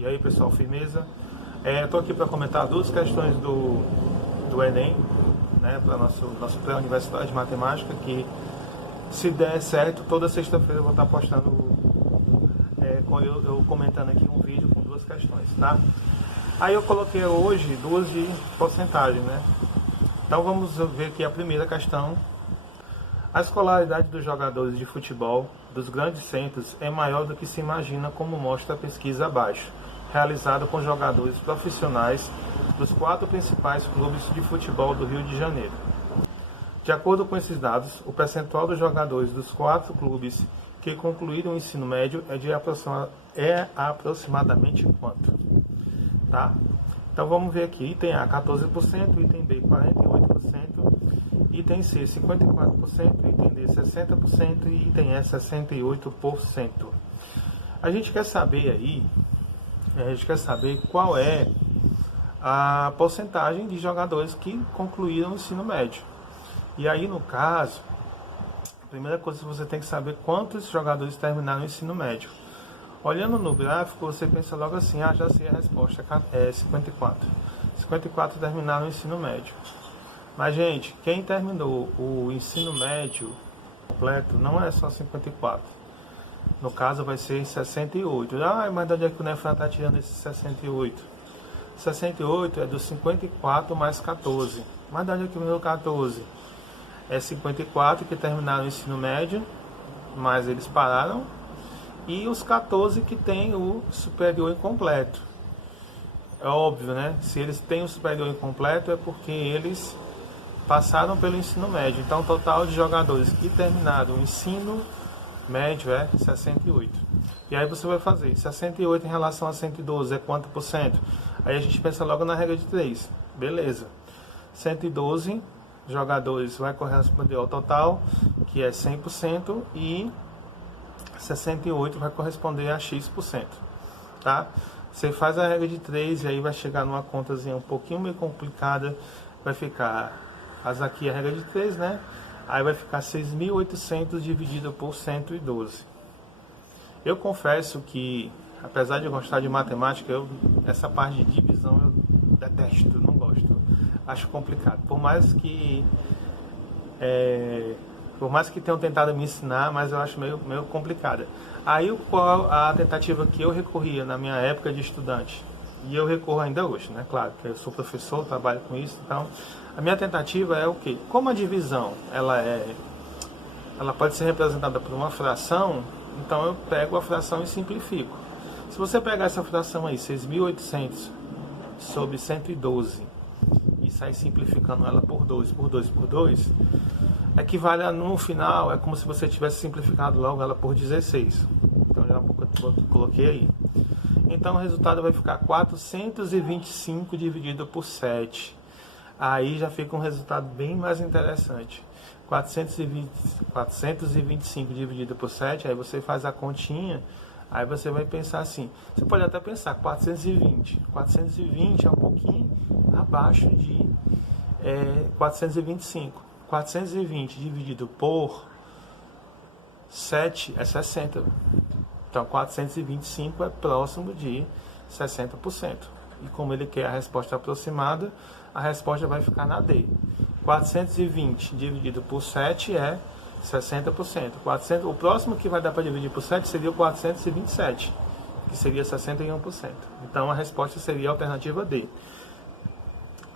E aí pessoal, firmeza? Estou aqui para comentar duas questões do Enem, né, para nosso pré-universitário de matemática, que se der certo, toda sexta-feira eu vou estar postando, eu comentando aqui um vídeo com duas questões, tá? Aí eu coloquei hoje duas de porcentagem, né? Então vamos ver aqui a primeira questão. A escolaridade dos jogadores de futebol dos grandes centros é maior do que se imagina, como mostra a pesquisa abaixo, realizada com jogadores profissionais dos 4 principais clubes de futebol do Rio de Janeiro. De acordo com esses dados, o percentual dos jogadores dos 4 clubes que concluíram o ensino médio é aproximadamente quanto? Tá? Então vamos ver aqui, item A 14%, item B 48%, item C 54%, item D 60% e item E 68%. A gente quer saber qual é a porcentagem de jogadores que concluíram o ensino médio. E aí, no caso, a primeira coisa que você tem que saber quantos jogadores terminaram o ensino médio. Olhando no gráfico, você pensa logo assim, já sei a resposta, é 54. 54 terminaram o ensino médio. Mas, gente, quem terminou o ensino médio completo não é só 54. No caso, vai ser 68. Mas de onde é que o Nefran está tirando esses 68? 68 é dos 54 mais 14. Mas de onde é que veio o 14? É 54 que terminaram o ensino médio, mas eles pararam. E os 14 que têm o superior incompleto. É óbvio, né? Se eles têm o superior incompleto é porque eles passaram pelo ensino médio. Então o total de jogadores que terminaram o ensino médio é 68. E aí você vai fazer 68 em relação a 112 é quanto por cento? Aí a gente pensa logo na regra de 3. Beleza. 112 jogadores vai corresponder ao total, que é 100%, e 68 vai corresponder a X%, tá? Você faz a regra de 3 e aí vai chegar numa contazinha um pouquinho meio complicada, vai ficar, faz aqui a regra de 3, né? Aí vai ficar 6.800 dividido por 112. Eu confesso que, apesar de eu gostar de matemática, essa parte de divisão eu detesto, não gosto. Acho complicado. Por mais que tenham tentado me ensinar, mas eu acho meio complicada. Aí qual a tentativa que eu recorria na minha época de estudante? E eu recorro ainda hoje, né? Claro, que eu sou professor, trabalho com isso, então a minha tentativa é o quê? Como a divisão ela pode ser representada por uma fração, então eu pego a fração e simplifico. Se você pegar essa fração aí, 6.800 sobre 112, e sair simplificando ela por 2, por 2, por 2, equivale a, no final, é como se você tivesse simplificado logo ela por 16. Então já coloquei aí. Então o resultado vai ficar 425 dividido por 7. Aí já fica um resultado bem mais interessante. 425 dividido por 7, aí você faz a continha, aí você vai pensar assim, você pode até pensar 420. 420 é um pouquinho abaixo de 425. 420 dividido por 7 é 60. Então 425 é próximo de 60%. E como ele quer a resposta aproximada, a resposta vai ficar na D. 420 dividido por 7 é 60%. O próximo que vai dar para dividir por 7 seria o 427, que seria 61%. Então a resposta seria a alternativa D.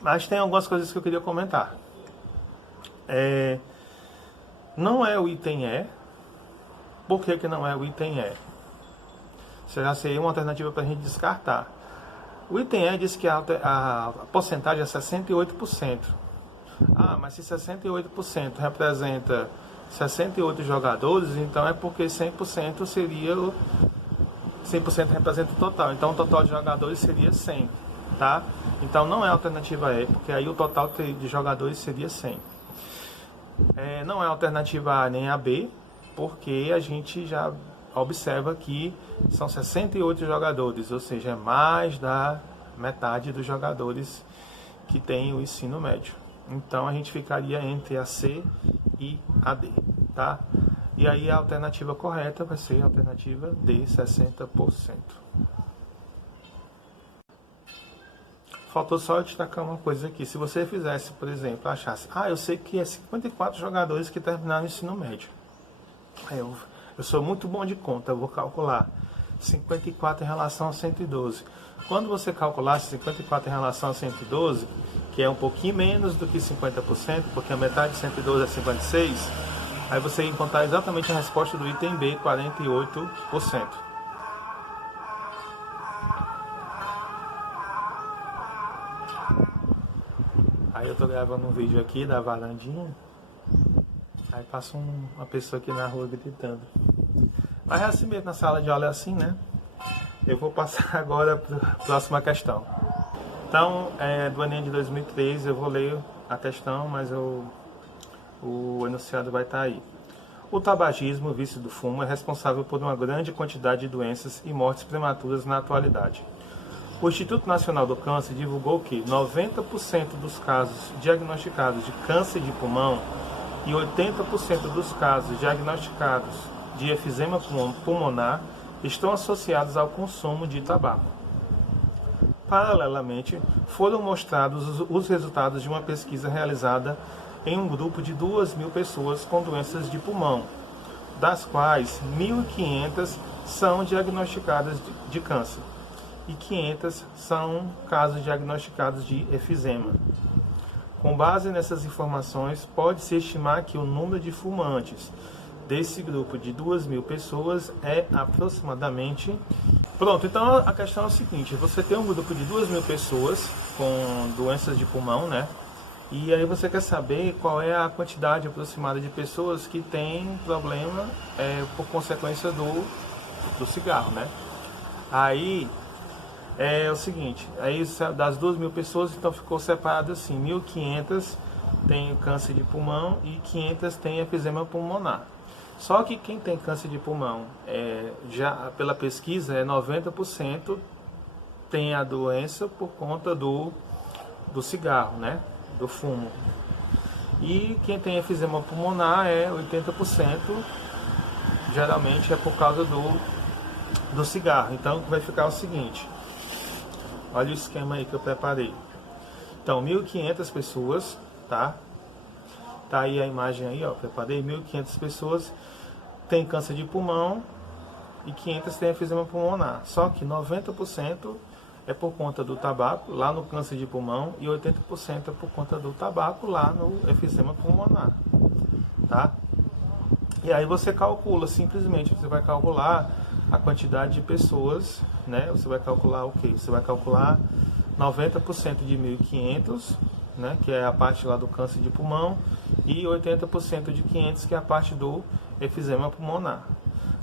Mas tem algumas coisas que eu queria comentar. Não é o item E. Por que não é o item E? Será seria uma alternativa para a gente descartar. O item E diz que a porcentagem é 68%. Mas se 68% representa 68 jogadores, então é porque 100% seria 100% representa o total. Então o total de jogadores seria 100, tá? Então não é a alternativa E, porque aí o total de jogadores seria 100. Não é a alternativa A nem a B, porque a gente já observa que são 68 jogadores, ou seja, é mais da metade dos jogadores que tem o ensino médio. Então a gente ficaria entre a C e a D, tá? E aí a alternativa correta vai ser a alternativa D, 60%. faltou só eu destacar uma coisa aqui. Se você fizesse, por exemplo, achasse, eu sei que é 54 jogadores que terminaram o ensino médio. Eu sou muito bom de conta, eu vou calcular 54 em relação a 112. Quando você calculasse 54 em relação a 112, que é um pouquinho menos do que 50%, porque a metade de 112 é 56, aí você ia encontrar exatamente a resposta do item B, 48%. Aí eu tô gravando um vídeo aqui da varandinha, aí passa uma pessoa aqui na rua gritando. Mas é assim mesmo, na sala de aula é assim, né? Eu vou passar agora para a próxima questão. Então, do Enem de 2003, eu vou ler a questão, mas o enunciado vai estar aí. O tabagismo, o vício do fumo, é responsável por uma grande quantidade de doenças e mortes prematuras na atualidade. O Instituto Nacional do Câncer divulgou que 90% dos casos diagnosticados de câncer de pulmão e 80% dos casos diagnosticados de efizema pulmonar estão associados ao consumo de tabaco. Paralelamente, foram mostrados os resultados de uma pesquisa realizada em um grupo de 2.000 pessoas com doenças de pulmão, das quais 1.500 são diagnosticadas de câncer e 500 são casos diagnosticados de efizema. Com base nessas informações, pode-se estimar que o número de fumantes desse grupo de 2.000 pessoas é aproximadamente... Pronto, então a questão é o seguinte, você tem um grupo de 2.000 pessoas com doenças de pulmão, né? E aí você quer saber qual é a quantidade aproximada de pessoas que têm problema por consequência do cigarro, né? Aí é o seguinte, aí das 2.000 pessoas, então ficou separado assim, 1.500 tem câncer de pulmão e 500 tem efizema pulmonar. Só que quem tem câncer de pulmão, já pela pesquisa, 90% tem a doença por conta do cigarro, né? Do fumo. E quem tem efizema pulmonar 80%, geralmente é por causa do cigarro. Então vai ficar o seguinte, olha o esquema aí que eu preparei. Então, 1.500 pessoas, tá? Tá aí a imagem aí, ó, preparei 1.500 pessoas tem câncer de pulmão e 500 tem efizema pulmonar. Só que 90% é por conta do tabaco, lá no câncer de pulmão, e 80% é por conta do tabaco, lá no efizema pulmonar, tá? E aí você calcula, simplesmente, você vai calcular a quantidade de pessoas, né? Você vai calcular o quê? Você vai calcular 90% de 1.500, né? Que é a parte lá do câncer de pulmão, e 80% de 500, que é a parte do efizema pulmonar.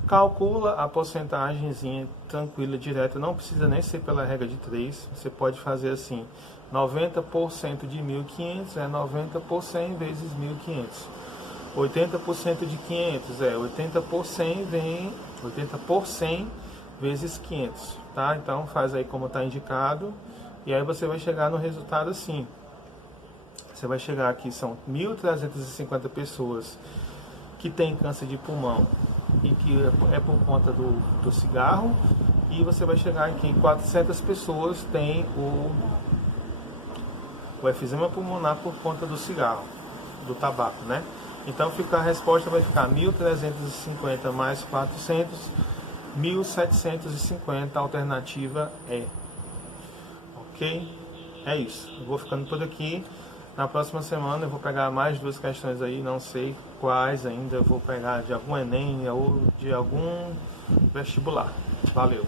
Calcula a porcentagemzinha tranquila, direta, não precisa nem ser pela regra de 3, você pode fazer assim, 90% de 1.500 é 90 por 100 vezes 1.500. 80% de 500 80 por 100 vem 80 por 100 vezes 500, tá? Então faz aí como está indicado, e aí você vai chegar no resultado assim. Você vai chegar aqui, são 1.350 pessoas que têm câncer de pulmão e que é por conta do cigarro, e você vai chegar aqui em 400 pessoas têm o efizema pulmonar por conta do cigarro, do tabaco, né? Então a resposta vai ficar 1.350 mais 400, 1.750, a alternativa é. Ok? É isso. Eu vou ficando por aqui. Na próxima semana eu vou pegar mais 2 questões aí, não sei quais ainda, eu vou pegar de algum Enem ou de algum vestibular. Valeu!